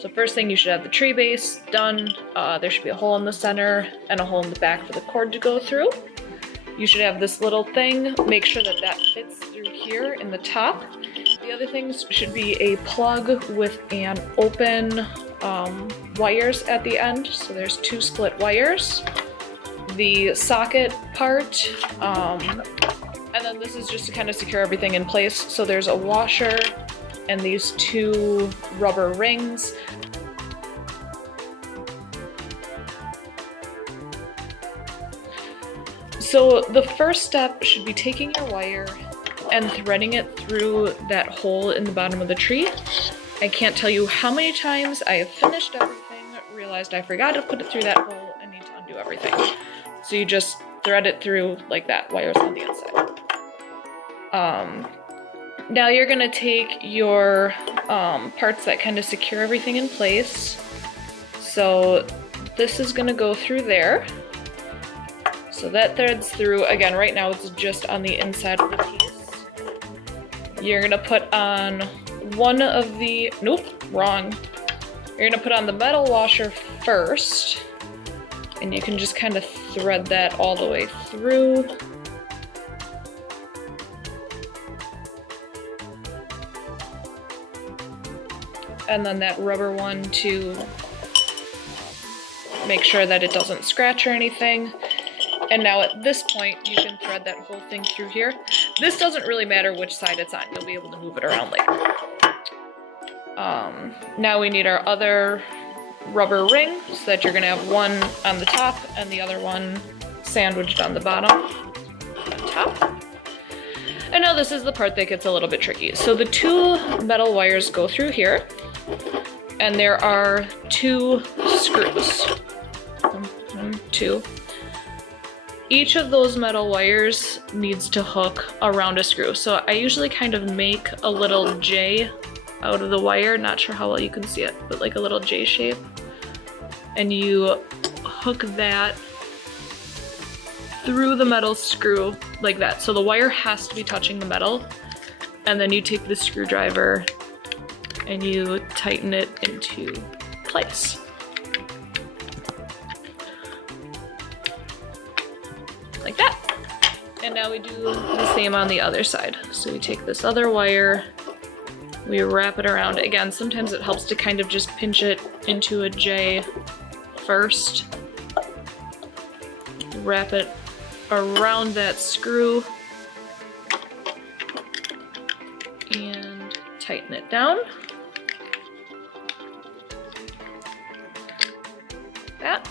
So first thing, you should have the tree base done. There should be a hole in the center and a hole in the back for the cord to go through. You should have this little thing. Make sure that that fits through here in the top. The other things should be a plug with an open wires at the end. So there's 2 split wires. The socket part, and then this is just to kind of secure everything in place. So there's a washer and these 2 rubber rings. So the first step should be taking your wire and threading it through that hole in the bottom of the tree. I can't tell you how many times I have finished everything, realized I forgot to put it through that hole, and need to undo everything. So you just thread it through like that, wires on the inside. Now you're gonna take your parts that kind of secure everything in place. So this is gonna go through there. So that threads through, again, right now it's just on the inside of the piece. You're gonna put on one of the, nope, wrong. You're gonna put on the metal washer first, and you can just kind of thread that all the way through. And then that rubber one to make sure that it doesn't scratch or anything. And now at this point, you can thread that whole thing through here. This doesn't really matter which side it's on. You'll be able to move it around later. Now we need our other rubber ring, so that you're gonna have one on the top and the other one sandwiched on the bottom and top. And now this is the part that gets a little bit tricky. So the 2 metal wires go through here, and there are 2 screws. 2. Each of those metal wires needs to hook around a screw. So I usually kind of make a little J out of the wire. Not sure how well you can see it, but like a little J shape. And you hook that through the metal screw like that. So the wire has to be touching the metal. And then you take the screwdriver and you tighten it into place. Like that. And now we do the same on the other side. So we take this other wire, we wrap it around. Again, sometimes it helps to kind of just pinch it into a J first. Wrap it around that screw and tighten it down. That.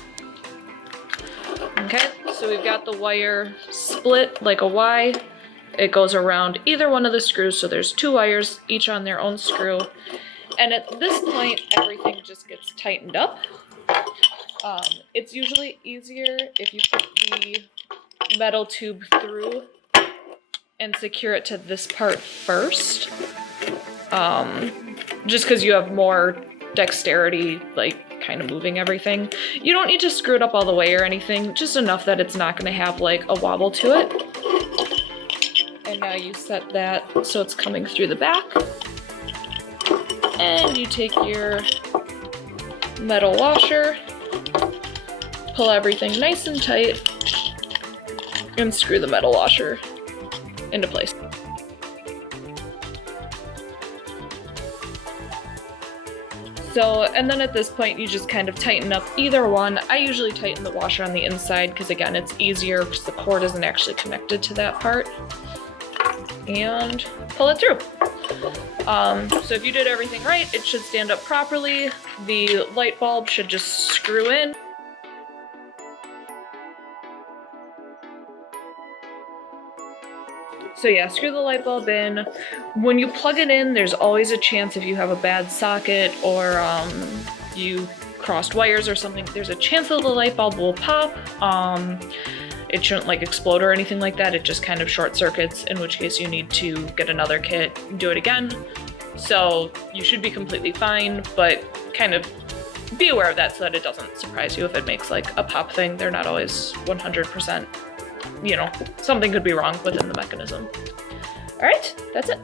Okay, so we've got the wire split like a Y. It goes around either one of the screws, so there's 2 wires, each on their own screw. And at this point, everything just gets tightened up. It's usually easier if you put the metal tube through and secure it to this part first. Just because you have more dexterity, like kind of moving everything. You don't need to screw it up all the way or anything, just enough that it's not going to have like a wobble to it. And now you set that so it's coming through the back. And you take your metal washer, pull everything nice and tight, and screw the metal washer into place. So, and then at this point, you just kind of tighten up either one. I usually tighten the washer on the inside because, again, it's easier because the cord isn't actually connected to that part. And pull it through. So if you did everything right, it should stand up properly. The light bulb should just screw in. So yeah, screw the light bulb in. When you plug it in, there's always a chance if you have a bad socket or you crossed wires or something, there's a chance that the light bulb will pop. It shouldn't like explode or anything like that. It just kind of short circuits, in which case you need to get another kit and do it again. So you should be completely fine, but kind of be aware of that so that it doesn't surprise you if it makes like a pop thing. They're not always 100%, you know, something could be wrong within the mechanism. All right, that's it.